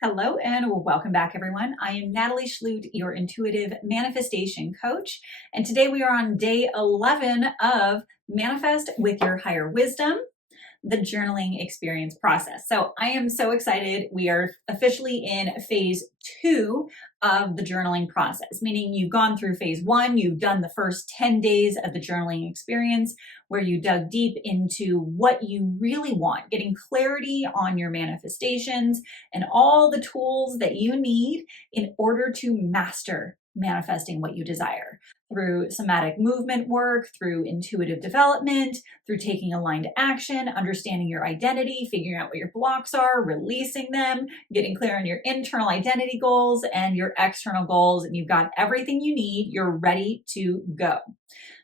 Hello and welcome back, everyone. I am Natalie Schlute, your intuitive manifestation coach. And today we are on day 11 of Manifest with Your Higher Wisdom, the journaling experience process. So I am so excited. We are officially in phase 2 of the journaling process, meaning you've gone through phase 1, you've done the first 10 days of the journaling experience where you dug deep into what you really want, getting clarity on your manifestations and all the tools that you need in order to master manifesting what you desire through somatic movement work, through intuitive development, through taking aligned action, understanding your identity, figuring out what your blocks are, releasing them, getting clear on your internal identity goals and your external goals. And you've got everything you need. You're ready to go.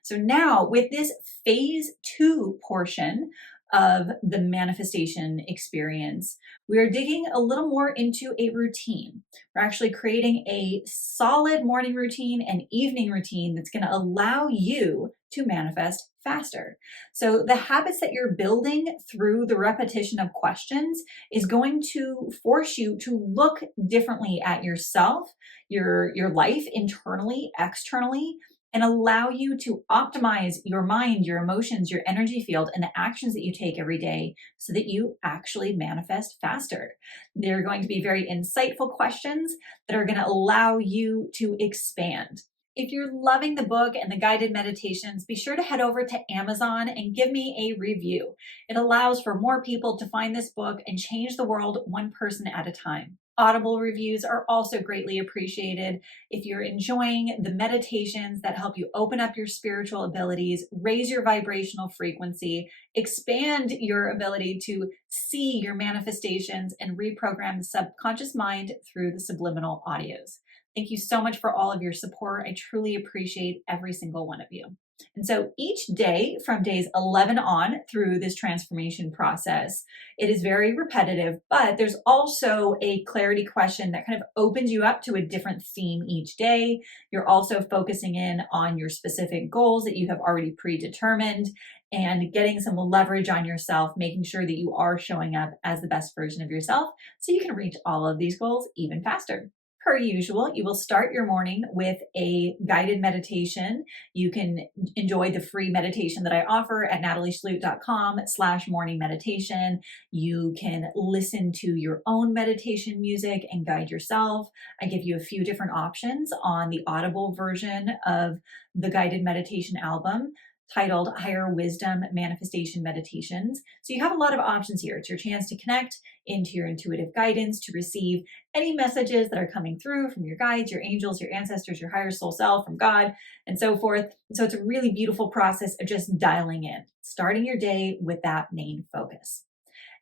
So now with this phase 2 portion of the manifestation experience, we are digging a little more into a routine. We're actually creating a solid morning routine and evening routine that's going to allow you to manifest faster. So the habits that you're building through the repetition of questions is going to force you to look differently at yourself, your life internally, externally, and allow you to optimize your mind, your emotions, your energy field, and the actions that you take every day so that you actually manifest faster. They're going to be very insightful questions that are going to allow you to expand. If you're loving the book and the guided meditations, be sure to head over to Amazon and give me a review. It allows for more people to find this book and change the world one person at a time. Audible reviews are also greatly appreciated. If you're enjoying the meditations that help you open up your spiritual abilities, raise your vibrational frequency, expand your ability to see your manifestations, and reprogram the subconscious mind through the subliminal audios. Thank you so much for all of your support. I truly appreciate every single one of you. And so each day from days 11 on through this transformation process, it is very repetitive, but there's also a clarity question that kind of opens you up to a different theme each day. You're also focusing in on your specific goals that you have already predetermined and getting some leverage on yourself, making sure that you are showing up as the best version of yourself so you can reach all of these goals even faster. Per usual, you will start your morning with a guided meditation. You can enjoy the free meditation that I offer at natalieschlute.com/morning meditation. You can listen to your own meditation music and guide yourself. I give you a few different options on the Audible version of the guided meditation album titled Higher Wisdom Manifestation Meditations. So you have a lot of options here. It's your chance to connect into your intuitive guidance, to receive any messages that are coming through from your guides, your angels, your ancestors, your higher soul self, from God, and so forth. And so it's a really beautiful process of just dialing in, starting your day with that main focus.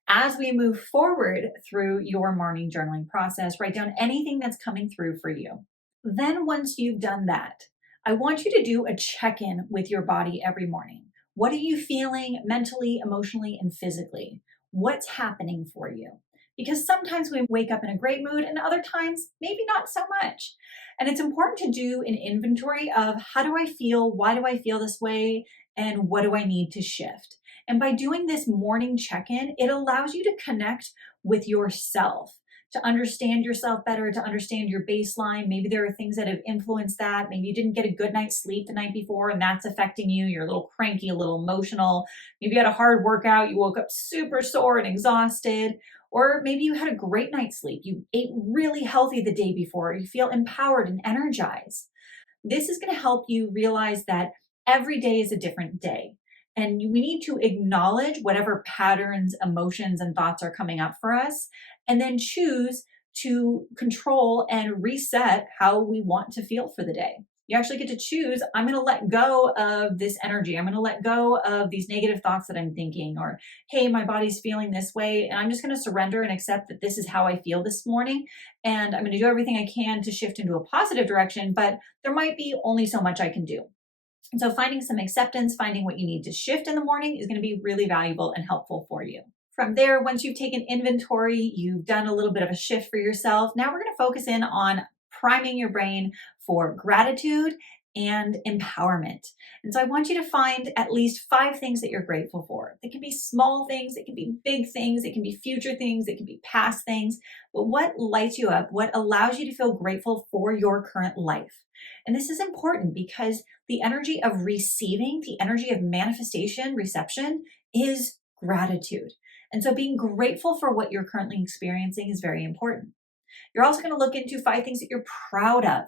As we move forward through your morning journaling process, write down anything that's coming through for you. Then once you've done that, I want you to do a check-in with your body every morning. What are you feeling mentally, emotionally, and physically? What's happening for you? Because sometimes we wake up in a great mood and other times maybe not so much. And it's important to do an inventory of how do I feel? Why do I feel this way? And what do I need to shift? And by doing this morning check-in, it allows you to connect with yourself, to understand yourself better, to understand your baseline. Maybe there are things that have influenced that. Maybe you didn't get a good night's sleep the night before and that's affecting you. You're a little cranky, a little emotional. Maybe you had a hard workout. You woke up super sore and exhausted. Or maybe you had a great night's sleep. You ate really healthy the day before. You feel empowered and energized. This is going to help you realize that every day is a different day. And we need to acknowledge whatever patterns, emotions, and thoughts are coming up for us, and then choose to control and reset how we want to feel for the day. You actually get to choose, I'm going to let go of this energy. I'm going to let go of these negative thoughts that I'm thinking, or, hey, my body's feeling this way, and I'm just going to surrender and accept that this is how I feel this morning. And I'm going to do everything I can to shift into a positive direction, but there might be only so much I can do. And so finding some acceptance, finding what you need to shift in the morning is going to be really valuable and helpful for you. From there, once you've taken inventory, you've done a little bit of a shift for yourself. Now we're going to focus in on priming your brain for gratitude and empowerment. And so I want you to find at least 5 things that you're grateful for. They can be small things, it can be big things, it can be future things, it can be past things, but what lights you up, what allows you to feel grateful for your current life. And this is important because the energy of receiving, the energy of manifestation, reception is gratitude. And so being grateful for what you're currently experiencing is very important. You're also going to look into 5 things that you're proud of.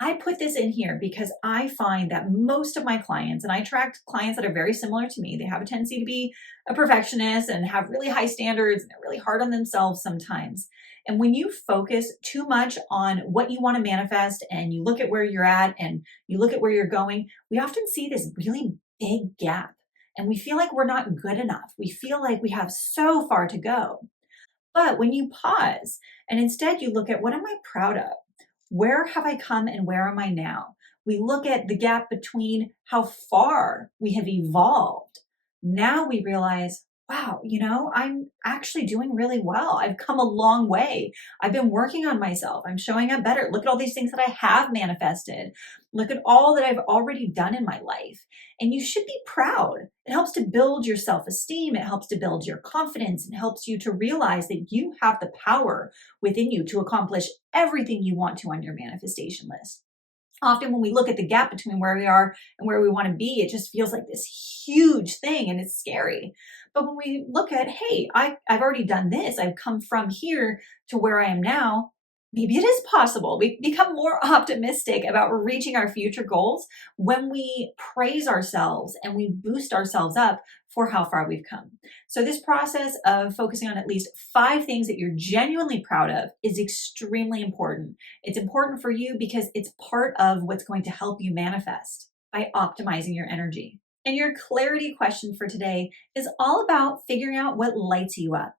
I put this in here because I find that most of my clients, and I attract clients that are very similar to me, they have a tendency to be a perfectionist and have really high standards and they're really hard on themselves sometimes. And when you focus too much on what you want to manifest and you look at where you're at and you look at where you're going, we often see this really big gap and we feel like we're not good enough. We feel like we have so far to go. But when you pause and instead you look at what am I proud of? Where have I come and where am I now? We look at the gap between how far we have evolved. Now we realize, wow, I'm actually doing really well. I've come a long way. I've been working on myself. I'm showing up better. Look at all these things that I have manifested. Look at all that I've already done in my life. And you should be proud. It helps to build your self-esteem. It helps to build your confidence. It helps you to realize that you have the power within you to accomplish everything you want to on your manifestation list. Often when we look at the gap between where we are and where we want to be, it just feels like this huge thing and it's scary. But when we look at, hey, I've already done this, I've come from here to where I am now, maybe it is possible. We become more optimistic about reaching our future goals when we praise ourselves and we boost ourselves up for how far we've come. So this process of focusing on at least 5 things that you're genuinely proud of is extremely important. It's important for you because it's part of what's going to help you manifest by optimizing your energy. And your clarity question for today is all about figuring out what lights you up.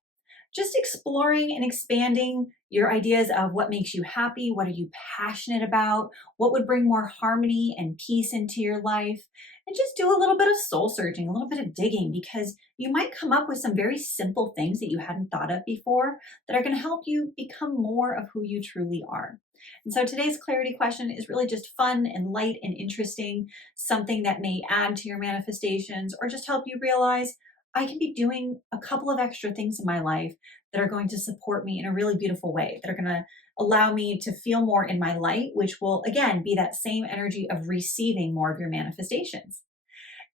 Just exploring and expanding your ideas of what makes you happy, what are you passionate about, what would bring more harmony and peace into your life, and just do a little bit of soul searching, a little bit of digging, because you might come up with some very simple things that you hadn't thought of before that are going to help you become more of who you truly are. And so today's clarity question is really just fun and light and interesting, something that may add to your manifestations or just help you realize I can be doing a couple of extra things in my life that are going to support me in a really beautiful way, that are going to allow me to feel more in my light, which will, again, be that same energy of receiving more of your manifestations.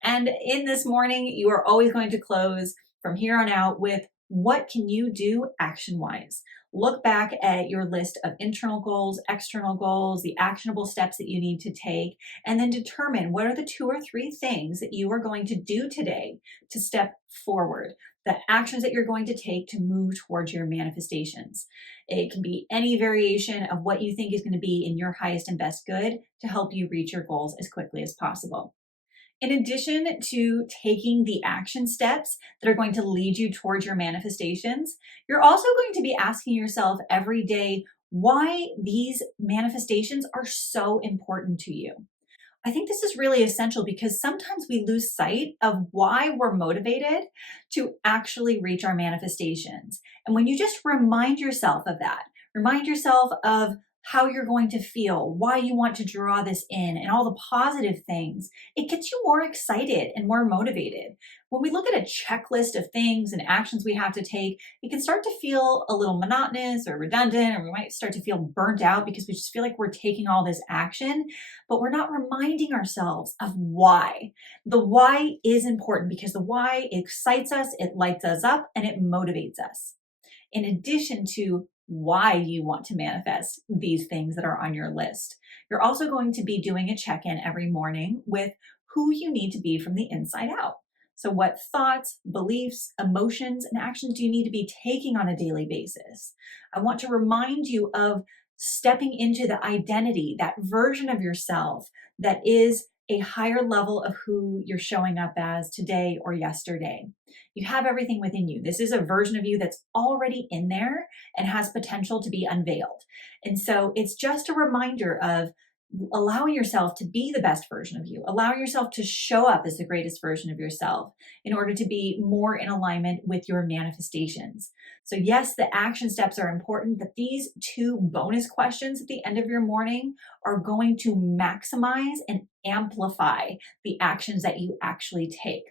And in this morning, you are always going to close from here on out with what can you do action-wise? Look back at your list of internal goals, external goals, the actionable steps that you need to take, and then determine what are the 2 or 3 things that you are going to do today to step forward, the actions that you're going to take to move towards your manifestations. It can be any variation of what you think is going to be in your highest and best good to help you reach your goals as quickly as possible. In addition to taking the action steps that are going to lead you towards your manifestations, you're also going to be asking yourself every day why these manifestations are so important to you. I think this is really essential because sometimes we lose sight of why we're motivated to actually reach our manifestations. And when you just remind yourself of that, remind yourself of how you're going to feel, why you want to draw this in, and all the positive things, it gets you more excited and more motivated. When we look at a checklist of things and actions we have to take, it can start to feel a little monotonous or redundant, or we might start to feel burnt out because we just feel like we're taking all this action, but we're not reminding ourselves of why. The why is important because the why excites us, it lights us up, and it motivates us. In addition to why you want to manifest these things that are on your list, you're also going to be doing a check-in every morning with who you need to be from the inside out. So what thoughts, beliefs, emotions, and actions do you need to be taking on a daily basis? I want to remind you of stepping into the identity, that version of yourself that is a higher level of who you're showing up as today or yesterday. You have everything within you. This is a version of you that's already in there and has potential to be unveiled. And so it's just a reminder of allowing yourself to be the best version of you, allowing yourself to show up as the greatest version of yourself in order to be more in alignment with your manifestations. So yes, the action steps are important, but these 2 bonus questions at the end of your morning are going to maximize and amplify the actions that you actually take.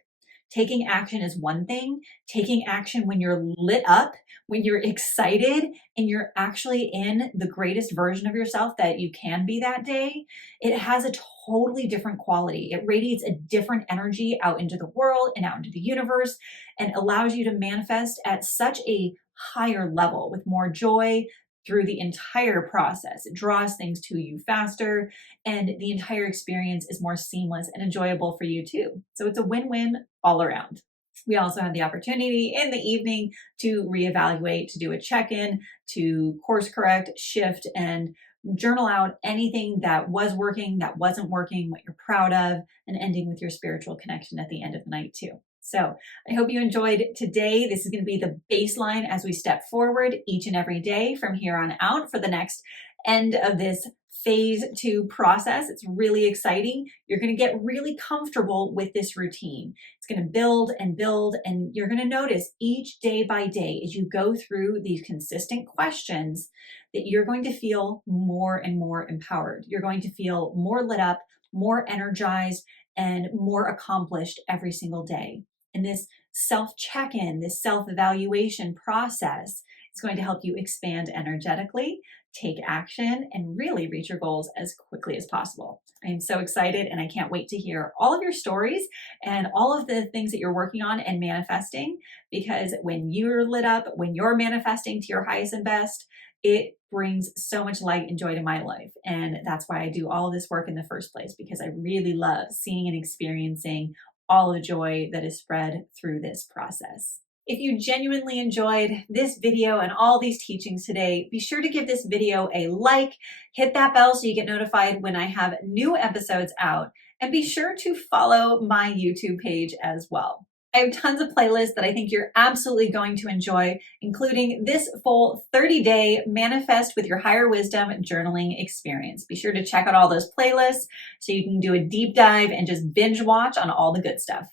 Taking action is one thing. Taking action when you're lit up, when you're excited, and you're actually in the greatest version of yourself that you can be that day, it has a totally different quality. It radiates a different energy out into the world and out into the universe and allows you to manifest at such a higher level with more joy through the entire process. It draws things to you faster, and the entire experience is more seamless and enjoyable for you too. So it's a win-win all around. We also have the opportunity in the evening to reevaluate, to do a check-in, to course correct, shift, and journal out anything that was working, that wasn't working, what you're proud of, and ending with your spiritual connection at the end of the night too. So I hope you enjoyed today. This is going to be the baseline as we step forward each and every day from here on out for the next end of this phase 2 process. It's really exciting. You're going to get really comfortable with this routine. It's going to build and build, and you're going to notice each day by day as you go through these consistent questions that you're going to feel more and more empowered. You're going to feel more lit up, more energized, and more accomplished every single day. And this self-check-in, this self-evaluation process is going to help you expand energetically, take action, and really reach your goals as quickly as possible. I am so excited, and I can't wait to hear all of your stories and all of the things that you're working on and manifesting, because when you're lit up, when you're manifesting to your highest and best, it brings so much light and joy to my life. And that's why I do all of this work in the first place, because I really love seeing and experiencing all the joy that is spread through this process. If you genuinely enjoyed this video and all these teachings today, be sure to give this video a like, hit that bell so you get notified when I have new episodes out, and be sure to follow my YouTube page as well. I have tons of playlists that I think you're absolutely going to enjoy, including this full 30-day Manifest with Your Higher Wisdom journaling experience. Be sure to check out all those playlists so you can do a deep dive and just binge watch on all the good stuff.